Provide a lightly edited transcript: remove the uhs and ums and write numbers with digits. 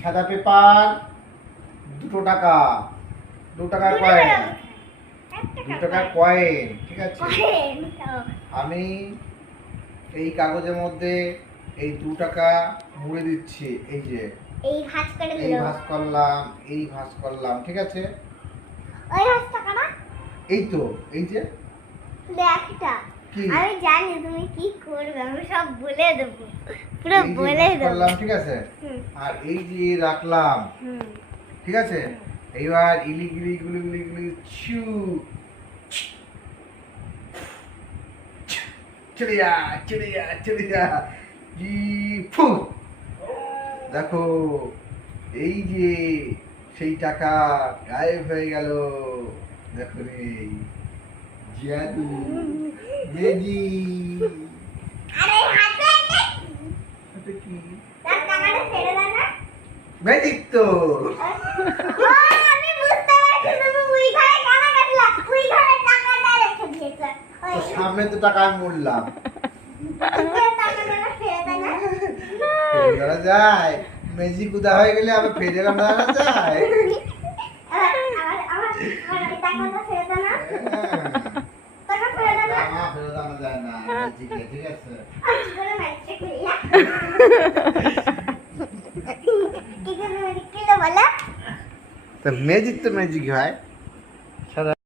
সাদা পেপার 2 টাকা, 2 টাকার কয়েন, 2 টাকার কয়েন। ঠিক আছে, আমি এই কাগজের মধ্যে এই 2 টাকা মুড়ে দিচ্ছি। এই যে এই ভাঁজ করে দিল, এই ভাঁজ করলাম, এই ভাঁজ করলাম। ঠিক আছে, ওই ভাঁজ টাকা না, এই তো, এই যে দেখটা আমি জানি তুমি কি করবে, আমি সব বলে দেব, পুরো বলে দেব। ঠিক আছে, আর এই যে রাখলাম। ঠিক আছে, এইবার ইলি গিলি গুলি গুলি গুলি ছু চলে যা চলে যা চলে যা জি ফু। দেখো এই যে সেই টাকা গায়েব হয়ে গেল। দেখো রে জাদু জি। আরে হাতে এটা কি তার টাকাটা ফেলে দাও না, ম্যাজিক তো। আমি বুঝতে পারছি তুমি ওই ঘরে টাকা রাখলা, ওই ঘরে টাকাটা রেখে দিয়েছো। তো সামনে তো টাকা আমি মুড়লাম, টাকাটা ফেলে দাও না, ফেলে দেওয়া যায়? ম্যাজিক উদা হয়ে গেলে আবার ফেলে দেওয়া যায়? আমার টাকাটা ফেলে দাও না, টাকা ফেলে দাও না। না, ফেলে দেওয়া যায় না ম্যাজিকে। ঠিক আছে, আমি বলে ম্যাজিক করিয়া কি করে বলে, তো ম্যাজিক তো ম্যাজিক হয়।